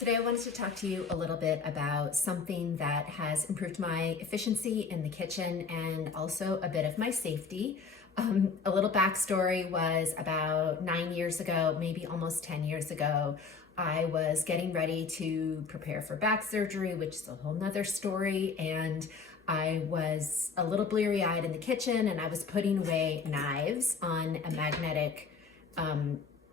Today I wanted to talk to you a little bit about something that has improved my efficiency in the kitchen and also a bit of my safety. A little backstory was about 9 years ago, maybe almost 10 years ago, I was getting ready to prepare for back surgery, which is a whole nother story. And I was a little bleary-eyed in the kitchen and I was putting away knives on a magnetic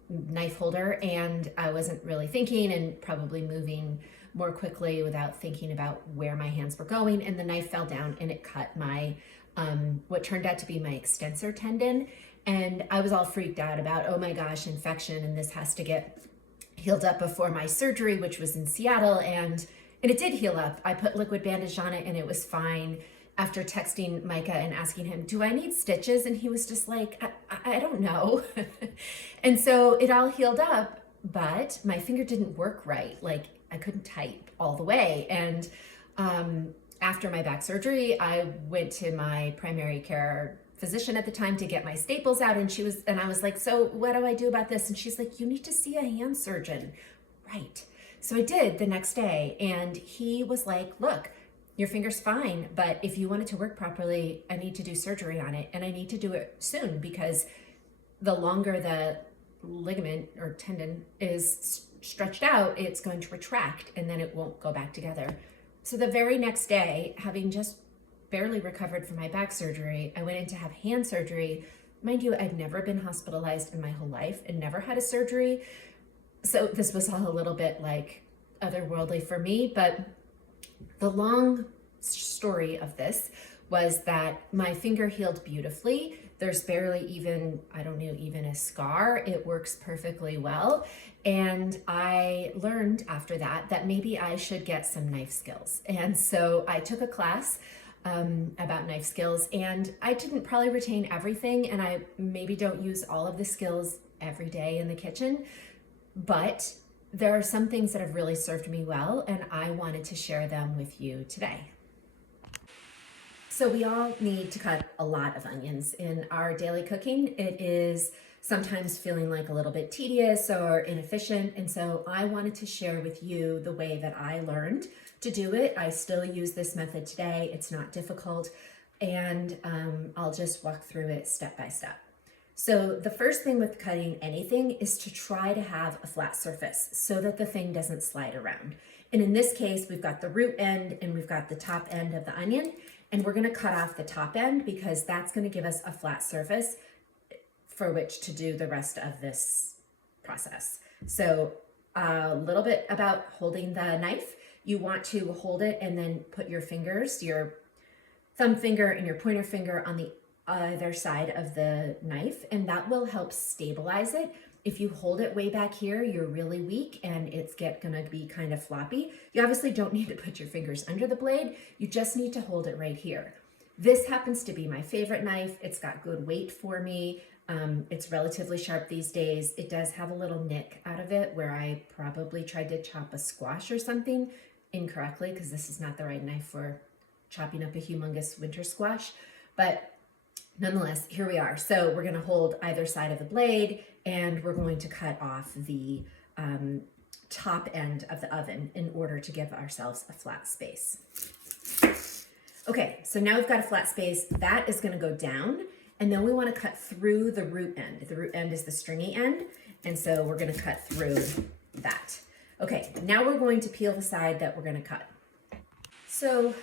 knife holder, and I wasn't really thinking and probably moving more quickly without thinking about where my hands were going, and the knife fell down and it cut my what turned out to be my extensor tendon. And I was all freaked out about, oh my gosh, infection, and this has to get healed up before my surgery, which was in Seattle. And it did heal up. I put liquid bandage on it and it was fine. After texting Micah and asking him, do I need stitches? And he was just like, I don't know. And so it all healed up, but my finger didn't work right. Like I couldn't type all the way. And after my back surgery, I went to my primary care physician at the time to get my staples out. And I was like, so what do I do about this? And she's like, you need to see a hand surgeon. Right. So I did the next day. And he was like, look, your finger's fine, but if you want it to work properly, I need to do surgery on it, and I need to do it soon because the longer the ligament or tendon is stretched out, it's going to retract and then it won't go back together. So the very next day, having just barely recovered from my back surgery, I went in to have hand surgery. Mind you, I'd never been hospitalized in my whole life and never had a surgery. So this was all a little bit like otherworldly for me, but the long story of this was that my finger healed beautifully. There's barely even, I don't know, even a scar. It works perfectly well. And I learned after that maybe I should get some knife skills. And so I took a class about knife skills, and I didn't probably retain everything, and I maybe don't use all of the skills every day in the kitchen, but there are some things that have really served me well, and I wanted to share them with you today. So we all need to cut a lot of onions in our daily cooking. It is sometimes feeling like a little bit tedious or inefficient, and so I wanted to share with you the way that I learned to do it. I still use this method today. It's not difficult, and I'll just walk through it step by step. So the first thing with cutting anything is to try to have a flat surface so that the thing doesn't slide around. And in this case, we've got the root end and we've got the top end of the onion, and we're gonna cut off the top end because that's gonna give us a flat surface for which to do the rest of this process. So a little bit about holding the knife. You want to hold it and then put your fingers, your thumb finger and your pointer finger on the other side of the knife, and that will help stabilize it. If you hold it way back here, you're really weak and it's gonna be kind of floppy. You obviously don't need to put your fingers under the blade. You just need to hold it right here. This happens to be my favorite knife. It's got good weight for me. It's relatively sharp these days. It does have a little nick out of it where I probably tried to chop a squash or something incorrectly, because this is not the right knife for chopping up a humongous winter squash. But nonetheless, here we are. So we're gonna hold either side of the blade and we're going to cut off the top end of the oven in order to give ourselves a flat space. Okay, so now we've got a flat space. That is gonna go down, and then we wanna cut through the root end. The root end is the stringy end, and so we're gonna cut through that. Okay, now we're going to peel the side that we're gonna cut. So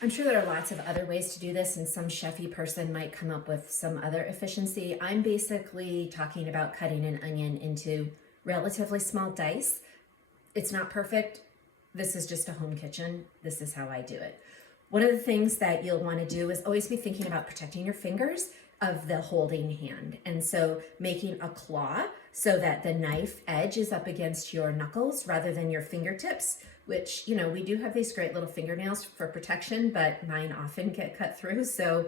I'm sure there are lots of other ways to do this, and some chefy person might come up with some other efficiency. I'm basically talking about cutting an onion into relatively small dice. It's not perfect. This is just a home kitchen. This is how I do it. One of the things that you'll want to do is always be thinking about protecting your fingers of the holding hand. And so making a claw so that the knife edge is up against your knuckles rather than your fingertips, which, you know, we do have these great little fingernails for protection, but mine often get cut through. So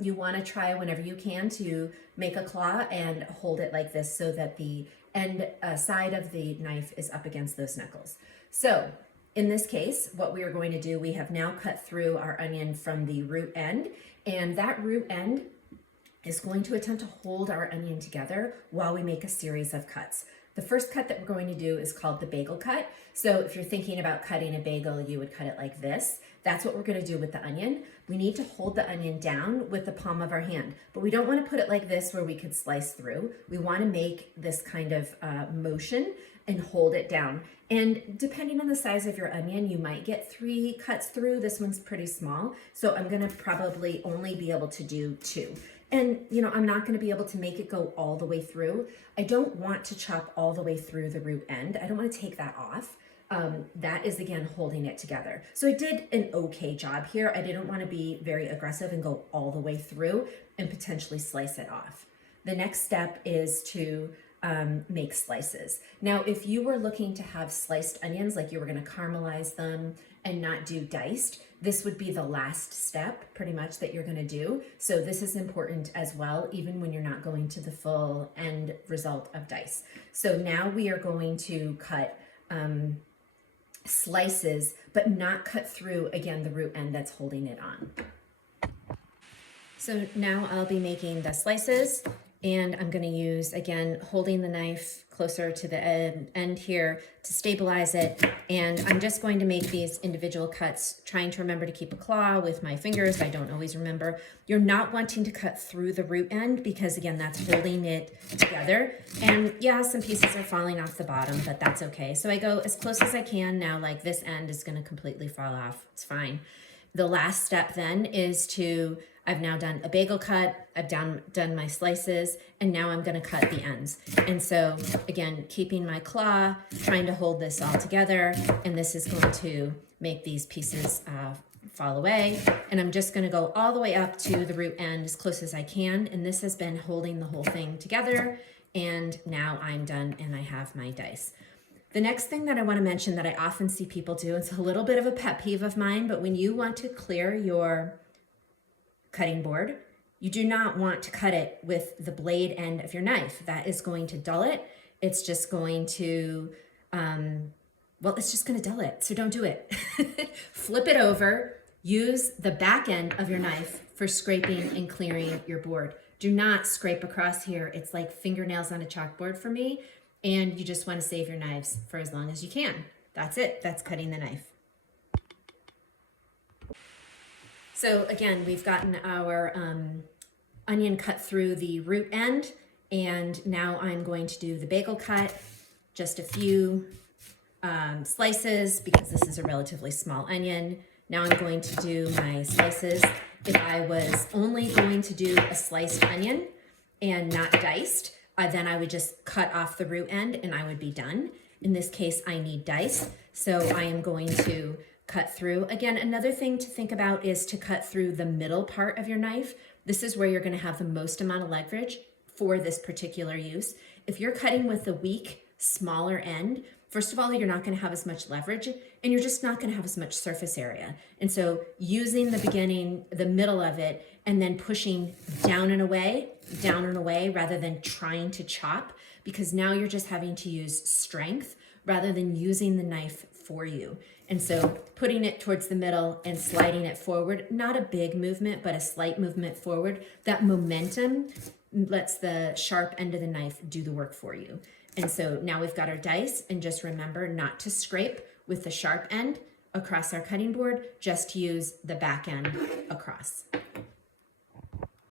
you want to try whenever you can to make a claw and hold it like this so that the end side of the knife is up against those knuckles. So in this case, what we are going to do, we have now cut through our onion from the root end, and that root end is going to attempt to hold our onion together while we make a series of cuts. The first cut that we're going to do is called the bagel cut. So if you're thinking about cutting a bagel, you would cut it like this. That's what we're going to do with the onion. We need to hold the onion down with the palm of our hand, but we don't want to put it like this where we could slice through. We want to make this kind of motion and hold it down. And depending on the size of your onion, you might get 3 cuts through. This one's pretty small, so I'm gonna probably only be able to do 2. And I'm not gonna be able to make it go all the way through. I don't want to chop all the way through the root end. I don't wanna take that off. That is, again, holding it together. So I did an okay job here. I didn't wanna be very aggressive and go all the way through and potentially slice it off. The next step is to make slices. Now, if you were looking to have sliced onions, like you were going to caramelize them and not do diced, this would be the last step pretty much that you're going to do. So this is important as well, even when you're not going to the full end result of dice. So now we are going to cut slices, but not cut through, again, the root end that's holding it on. So now I'll be making the slices. And I'm going to use, again, holding the knife closer to the end here to stabilize it. And I'm just going to make these individual cuts, trying to remember to keep a claw with my fingers. I don't always remember. You're not wanting to cut through the root end because, again, that's holding it together. And yeah, some pieces are falling off the bottom, but that's okay. So I go as close as I can now, like this end is going to completely fall off. It's fine. The last step then is I've now done a bagel cut, I've done my slices, and now I'm gonna cut the ends. And so again, keeping my claw, trying to hold this all together, and this is going to make these pieces fall away. And I'm just gonna go all the way up to the root end as close as I can. And this has been holding the whole thing together. And now I'm done and I have my dice. The next thing that I want to mention that I often see people do, it's a little bit of a pet peeve of mine, but when you want to clear your cutting board, you do not want to cut it with the blade end of your knife. That is going to dull it. It's just going to, it's just going to dull it. So don't do it. Flip it over. Use the back end of your knife for scraping and clearing your board. Do not scrape across here. It's like fingernails on a chalkboard for me. And you just want to save your knives for as long as you can. That's it. That's cutting the knife. So again, we've gotten our onion cut through the root end, and now I'm going to do the bagel cut, just a few slices because this is a relatively small onion. Now I'm going to do my slices. If I was only going to do a sliced onion and not diced, then I would just cut off the root end and I would be done. In this case, I need dice, so I am going to cut through. Again, another thing to think about is to cut through the middle part of your knife. This is where you're going to have the most amount of leverage for this particular use. If you're cutting with the weak, smaller end, first of all, you're not going to have as much leverage and you're just not going to have as much surface area. And so using the beginning, the middle of it, and then pushing down and away rather than trying to chop, because now you're just having to use strength rather than using the knife for you. And so putting it towards the middle and sliding it forward, not a big movement, but a slight movement forward, that momentum lets the sharp end of the knife do the work for you. And so now we've got our dice, and just remember not to scrape with the sharp end across our cutting board, just use the back end across.